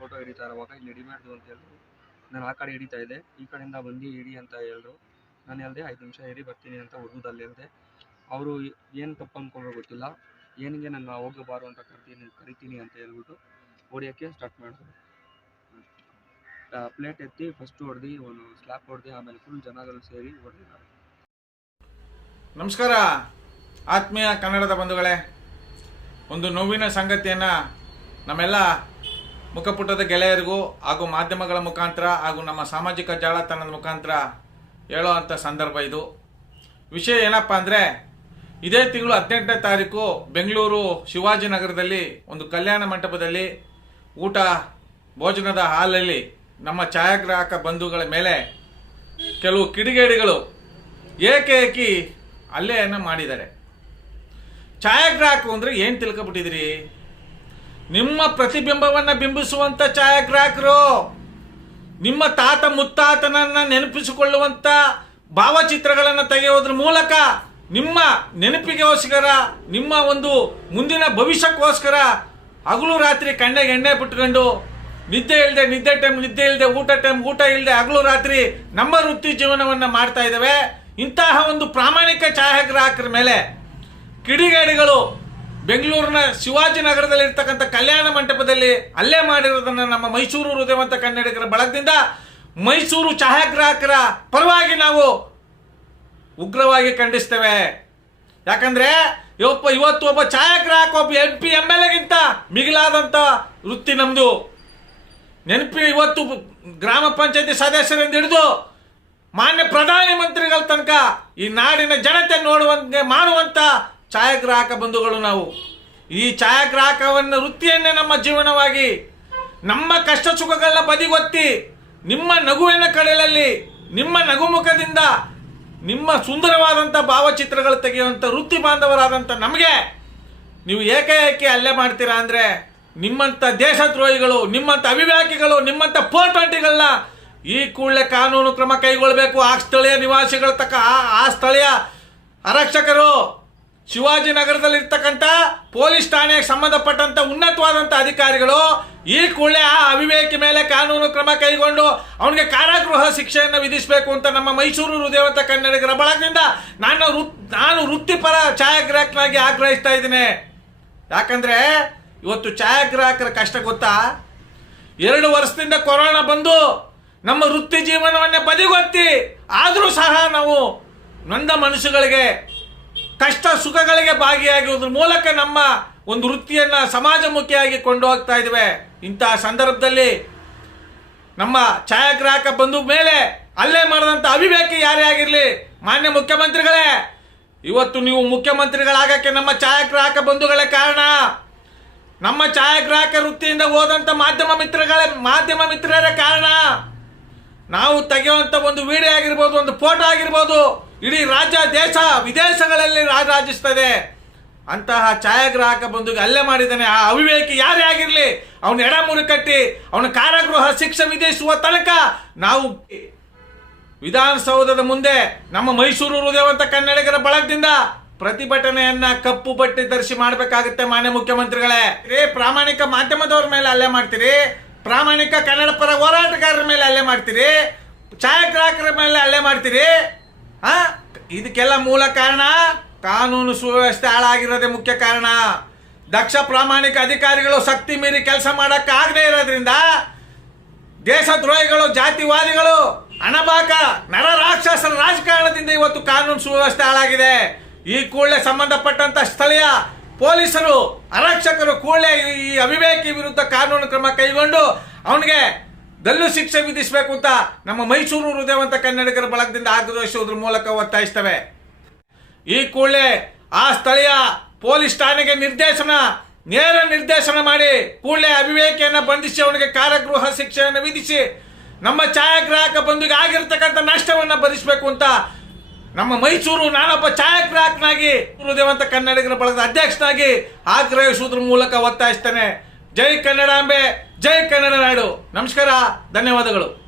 Photo ಹಿಡಿತಾ ಇರುವಾಗ ಇಲ್ಲಿ ಹಿಡಿಬಾರ್ದು ಅಂತ ಹೇಳಿದ್ರು ನಾನು ಆ ಕಡೆ ಹಿಡಿತಾ ಇದೆ ಈ ಕಡೆಯಿಂದ ಬಂದು ಹಿಡಿ ಅಂತ ಹೇಳಿದ್ರು ನಾನು ಹೇಳಿದೆ, ಐದು ನಿಮಿಷ ಹಿಡಿ, ಬರ್ತೀನಿ ಅಂತ ಉರ್ದುದಲ್ಲಿ ಹೇಳಿದೆ. ಅವರು ಏನು ತಪ್ಪು ಅಂದ್ಕೊಂಡ್ರು ಗೊತ್ತಿಲ್ಲ. ಏನಿಗೆ ನಾನು ಹೋಗಬಾರು ಅಂತ ಕರಿತೀನಿ ಕರಿತೀನಿ ಅಂತ ಹೇಳ್ಬಿಟ್ಟು ಹೊಡಿಯೋಕ್ಕೆ ಸ್ಟಾರ್ಟ್ ಮಾಡಿದ್ರು. ಪ್ಲೇಟ್ ಎತ್ತಿ ಫಸ್ಟ್ ಹೊಡೆದು ಒಂದು ಸ್ಲ್ಯಾಪ್ ಹೊಡೆದು, ಆಮೇಲೆ ಫುಲ್ ಜನಗಳು ಸೇರಿ ಹೊಡೆದಿದ್ದಾರೆ ನಮಸ್ಕಾರ, ಆತ್ಮೀಯ ಕನ್ನಡದ ಬಂಧುಗಳೇ. ಒಂದು ನೋವಿನ ಸಂಗತಿಯನ್ನು ನಮ್ಮೆಲ್ಲ ಮುಖಪುಟದ ಗೆಳೆಯರಿಗೂ ಹಾಗೂ ಮಾಧ್ಯಮಗಳ ಮುಖಾಂತರ ಹಾಗೂ ನಮ್ಮ ಸಾಮಾಜಿಕ ಜಾಲತಾಣದ ಮುಖಾಂತರ ಹೇಳೋ ಅಂಥ ಸಂದರ್ಭ ಇದು. ವಿಷಯ ಏನಪ್ಪ ಅಂದರೆ, ಇದೇ ತಿಂಗಳು ಹದಿನೆಂಟನೇ ತಾರೀಕು ಬೆಂಗಳೂರು ಶಿವಾಜಿನಗರದಲ್ಲಿ ಒಂದು ಕಲ್ಯಾಣ ಮಂಟಪದಲ್ಲಿ ಊಟ, ಭೋಜನದ ಹಾಲಲ್ಲಿ ನಮ್ಮ ಛಾಯಾಗ್ರಾಹಕ ಬಂಧುಗಳ ಮೇಲೆ ಕೆಲವು ಕಿಡಿಗೇಡಿಗಳು ಏಕೇಕಿ ಹಲ್ಲೆಯನ್ನು ಮಾಡಿದ್ದಾರೆ? ಛಾಯಾಗ್ರಾಹಕರು ಅಂದರೆ ಏನು ತಿಳ್ಕೊಬಿಟ್ಟಿದ್ರಿ ನಿಮ್ಮ ಪ್ರತಿಬಿಂಬವನ್ನು ಬಿಂಬಿಸುವಂಥ ಛಾಯಾಗ್ರಾಹಕರು, ನಿಮ್ಮ ತಾತ ಮುತ್ತಾತನನ್ನು ನೆನಪಿಸಿಕೊಳ್ಳುವಂಥ ಭಾವಚಿತ್ರಗಳನ್ನು ತೆಗೆಯೋದ್ರ ಮೂಲಕ ನಿಮ್ಮ ನೆನಪಿಗೋಸ್ಕರ, ನಿಮ್ಮ ಒಂದು ಮುಂದಿನ ಭವಿಷ್ಯಕ್ಕೋಸ್ಕರ ಹಗಲು ರಾತ್ರಿ ಕಣ್ಣೆಗೆ ಎಣ್ಣೆ ಬಿಟ್ಕೊಂಡು ನಿದ್ದೆ ಇಲ್ಲದೆ ನಿದ್ದೆ ಟೈಮ್ ನಿದ್ದೆ ಇಲ್ಲದೆ ಊಟ ಟೈಮ್ ಊಟ ಇಲ್ಲದೆ ಹಗಲು ರಾತ್ರಿ ನಮ್ಮ ವೃತ್ತಿ ಜೀವನವನ್ನು ಮಾಡ್ತಾ ಇದ್ದಾವೆ ಇಂತಹ ಒಂದು ಪ್ರಾಮಾಣಿಕ ಛಾಯಾಗ್ರಾಹಕರ ಮೇಲೆ ಕಿಡಿಗೇಡಿಗಳು ಬೆಂಗಳೂರಿನ ಶಿವಾಜಿನಗರದಲ್ಲಿ ಇರ್ತಕ್ಕಂಥ ಕಲ್ಯಾಣ ಮಂಟಪದಲ್ಲಿ ಅಲ್ಲೇ ಮಾಡಿರೋದನ್ನು ನಮ್ಮ ಮೈಸೂರು ಹೃದಯವಂತ ಕನ್ನಡಿಗರ ಬಳಗದಿಂದ ಮೈಸೂರು ಛಾಯಾಗ್ರಾಹಕರ ಪರವಾಗಿ ನಾವು ಉಗ್ರವಾಗಿ ಖಂಡಿಸ್ತೇವೆ. ಯಾಕಂದ್ರೆ ಇವತ್ತು ಒಬ್ಬ ಛಾಯಾಗ್ರಾಹಕ, ಒಬ್ಬ ಎಂ ಪಿ ಎಂ ಎಲ್ ಎಗಿಂತ ಮಿಗಿಲಾದಂಥ ವೃತ್ತಿ ನಮ್ಮದು ನೆನಪಿ ಇವತ್ತು ಗ್ರಾಮ ಪಂಚಾಯತಿ ಸದಸ್ಯರಿಂದ ಹಿಡಿದು ಮಾನ್ಯ ಪ್ರಧಾನಿ ಮಂತ್ರಿಗಳ ತನಕ ಈ ನಾಡಿನ ಜನತೆ ನೋಡುವಂತೆ ಮಾಡುವಂತ ಛಾಯಾಗ್ರಾಹಕ ಬಂಧುಗಳು ನಾವು. ಈ ಛಾಯಾಗ್ರಾಹಕವನ್ನು ವೃತ್ತಿಯನ್ನೇ ನಮ್ಮ ಜೀವನವಾಗಿ, ನಮ್ಮ ಕಷ್ಟ ಸುಖಗಳನ್ನ ಬದಿಗೊತ್ತಿ, ನಿಮ್ಮ ನಗುವಿನ ಕಡಲಲ್ಲಿ ನಿಮ್ಮ ನಗುಮುಖದಿಂದ ನಿಮ್ಮ ಸುಂದರವಾದಂಥ ಭಾವಚಿತ್ರಗಳು ತೆಗೆಯುವಂಥ ವೃತ್ತಿ ಬಾಂಧವರಾದಂಥ ನಮಗೆ ನೀವು ಏಕೆ ಏಕೆ ಅಲ್ಲೇ ಮಾಡ್ತೀರಾ ಅಂದ್ರೆ ನಿಮ್ಮಂಥ ದೇಶದ್ರೋಹಿಗಳು ನಿಮ್ಮಂಥ ಅವಿವೇಕಿಗಳು ನಿಮ್ಮಂಥ ಪೋರ್ಟಂಟಿಗಳನ್ನ ಈ ಕೂಡಲೇ ಕಾನೂನು ಕ್ರಮ ಕೈಗೊಳ್ಳಬೇಕು ಆ ಸ್ಥಳೀಯ ನಿವಾಸಿಗಳ ತಕ್ಕ ಆ- ಆ ಸ್ಥಳೀಯ ಆರಕ್ಷಕರು ಶಿವಾಜಿನಗರದಲ್ಲಿರ್ತಕ್ಕಂಥ ಪೊಲೀಸ್ ಠಾಣೆಗೆ ಸಂಬಂಧಪಟ್ಟಂತ ಉನ್ನತವಾದಂಥ ಅಧಿಕಾರಿಗಳು ಈ ಕೂಡಲೇ ಆ ಅವಿವೇಕಿ ಮೇಲೆ ಕಾನೂನು ಕ್ರಮ ಕೈಗೊಂಡು ಅವನಿಗೆ ಕಾರಾಗೃಹ ಶಿಕ್ಷೆಯನ್ನು ವಿಧಿಸಬೇಕು ಅಂತ ನಮ್ಮ ಮೈಸೂರು ಹೃದಯವಂತ ಕನ್ನಡಿಗರ ಬಳಗದಿಂದ ನಾನು ವೃತ್ ನಾನು ವೃತ್ತಿಪರ ಛಾಯಾಗ್ರಾಹಕನಾಗಿ ಆಗ್ರಹಿಸ್ತಾ ಇದ್ದೀನಿ. ಯಾಕಂದ್ರೆ ಇವತ್ತು ಛಾಯಾಗ್ರಾಹಕರ ಕಷ್ಟ ಗೊತ್ತಾ? ಎರಡು ವರ್ಷದಿಂದ ಕೊರೋನಾ ಬಂದು ನಮ್ಮ ವೃತ್ತಿ ಜೀವನವನ್ನೇ ಬದಿಗೊತ್ತಿ, ಆದರೂ ಸಹ ನಾವು ನೊಂದ ಮನುಷ್ಯಗಳಿಗೆ ಕಷ್ಟ ಸುಖಗಳಿಗೆ ಭಾಗಿಯಾಗುವುದ್ರ ಮೂಲಕ ನಮ್ಮ ಒಂದು ವೃತ್ತಿಯನ್ನು ಸಮಾಜಮುಖಿಯಾಗಿ ಕೊಂಡು ಹೋಗ್ತಾ ಇದ್ದೇವೆ. ಇಂತಹ ಸಂದರ್ಭದಲ್ಲಿ ನಮ್ಮ ಛಾಯಾಗ್ರಾಹಕ ಬಂಧು ಮೇಲೆ ಅಲ್ಲೇ ಮಾಡಿದಂಥ ಅವಿವೇಕಿ ಯಾರೇ ಆಗಿರಲಿ, ಮಾನ್ಯ ಮುಖ್ಯಮಂತ್ರಿಗಳೇ, ಇವತ್ತು ನೀವು ಮುಖ್ಯಮಂತ್ರಿಗಳಾಗಕ್ಕೆ ನಮ್ಮ ಛಾಯಾಗ್ರಾಹಕ ಬಂಧುಗಳೇ ಕಾರಣ. ನಮ್ಮ ಛಾಯಾಗ್ರಾಹಕ ವೃತ್ತಿಯಿಂದ ಹೋದಂಥ ಮಾಧ್ಯಮ ಮಿತ್ರಗಳೇ, ಮಾಧ್ಯಮ ಮಿತ್ರರೇ ಕಾರಣ, ನಾವು ತೆಗೆಯುವಂಥ ಒಂದು ವಿಡಿಯೋ ಆಗಿರ್ಬೋದು, ಒಂದು ಫೋಟೋ ಆಗಿರ್ಬೋದು, ಇಡೀ ರಾಜ್ಯ, ದೇಶ, ವಿದೇಶಗಳಲ್ಲಿ ರಾಜರಾಜಿಸ್ತದೆ ಅಂತಹ ಛಾಯಾಗ್ರಾಹಕ ಬಂಧುಗೆ ಹಲ್ಲೆ ಮಾಡಿದ್ದಾನೆ. ಆ ಅವಿವೇಕಿ ಯಾರೇ ಆಗಿರಲಿ, ಅವನ ಎಡಮುರಿ ಕಟ್ಟಿ, ಅವನ ಕಾರಾಗೃಹ ಶಿಕ್ಷೆ ವಿಧಿಸುವ ತನಕ ನಾವು ವಿಧಾನಸೌಧದ ಮುಂದೆ, ನಮ್ಮ ಮೈಸೂರು ಹೃದಯವಂತ ಕನ್ನಡಿಗರ ಬಳಗದಿಂದ ಪ್ರತಿಭಟನೆಯನ್ನ ಕಪ್ಪು ಬಟ್ಟೆ ಧರಿಸಿ ಮಾಡಬೇಕಾಗುತ್ತೆ ಮಾನ್ಯ ಮುಖ್ಯಮಂತ್ರಿಗಳೇ. ರೇ ಪ್ರಾಮಾಣಿಕ ಮಾಧ್ಯಮದವ್ರ ಮೇಲೆ ಅಲ್ಲೇ ಮಾಡ್ತೀರಿ? ಪ್ರಾಮಾಣಿಕ ಕನ್ನಡ ಪರ ಹೋರಾಟಗಾರರ ಮೇಲೆ ಅಲ್ಲೇ ಮಾಡ್ತೀರಿ? ಛಾಯಾಗ್ರಾಹಕರ ಮೇಲೆ ಅಲ್ಲೇ ಮಾಡ್ತೀರಿ? ಆ? ಇದಕ್ಕೆಲ್ಲ ಮೂಲ ಕಾರಣ ಕಾನೂನು ಸುವ್ಯವಸ್ಥೆ ಹಾಳಾಗಿರೋದೇ ಮುಖ್ಯ ಕಾರಣ. ದಕ್ಷ ಪ್ರಾಮಾಣಿಕ ಅಧಿಕಾರಿಗಳು ಶಕ್ತಿ ಮೀರಿ ಕೆಲಸ ಮಾಡಕ್ಕಾಗದೇ ಇರೋದ್ರಿಂದ ದೇಶದ್ರೋಹಿಗಳು, ಜಾತಿವಾದಿಗಳು, ಅಣಬಾಕ, ನರ ರಾಕ್ಷಸರ ರಾಜಕಾರಣದಿಂದ ಇವತ್ತು ಕಾನೂನು ಸುವ್ಯವಸ್ಥೆ ಹಾಳಾಗಿದೆ. ಈ ಕೂಡಲೇ ಸಂಬಂಧಪಟ್ಟಂತ ಸ್ಥಳೀಯ ಪೊಲೀಸರು, ಆರಕ್ಷಕರು ಕೂಡಲೇ ಈ ಅವಿವೇಕಿ ವಿರುದ್ಧ ಕಾನೂನು ಕ್ರಮ ಕೈಗೊಂಡು ಅವನಿಗೆ ಗಲ್ಲು ಶಿಕ್ಷೆ ವಿಧಿಸಬೇಕು ಅಂತ ನಮ್ಮ ಮೈಸೂರು ಹೃದಯವಂತ ಕನ್ನಡಿಗರ ಬಳಗದಿಂದ ಆಗ್ರಹಿಸುವುದ್ರ ಮೂಲಕ ಒತ್ತಾಯಿಸ್ತವೆ. ಈ ಕೂಡಲೇ ಆ ಸ್ಥಳೀಯ ಪೊಲೀಸ್ ಠಾಣೆಗೆ ನಿರ್ದೇಶನ, ನೇರ ನಿರ್ದೇಶನ ಮಾಡಿ ಕೂಡಲೇ ಅವಿವೇಕಿಯನ್ನು ಬಂಧಿಸಿ ಅವನಿಗೆ ಕಾರಾಗೃಹ ಶಿಕ್ಷೆಯನ್ನು ವಿಧಿಸಿ ನಮ್ಮ ಛಾಯಾಗ್ರಾಹಕ ಬಂಧುಗೆ ಆಗಿರ್ತಕ್ಕಂಥ ನಷ್ಟವನ್ನು ಭರಿಸಬೇಕು ಅಂತ ನಮ್ಮ ಮೈಸೂರು ನಾನೊಬ್ಬ ಛಾಯಾಗ್ರಾಹಕನಾಗಿ ಗುರುದೇವಂತ ಕನ್ನಡಿಗರ ಬಳಗದ ಅಧ್ಯಕ್ಷನಾಗಿ ಆಗ್ರಹಿಸುವುದ್ರ ಮೂಲಕ ಒತ್ತಾಯಿಸ್ತೇನೆ. ಜೈ ಕನ್ನಡಾಂಬೆ ಜೈ ಕನ್ನಡ ನಾಡು. ನಮಸ್ಕಾರ, ಧನ್ಯವಾದಗಳು.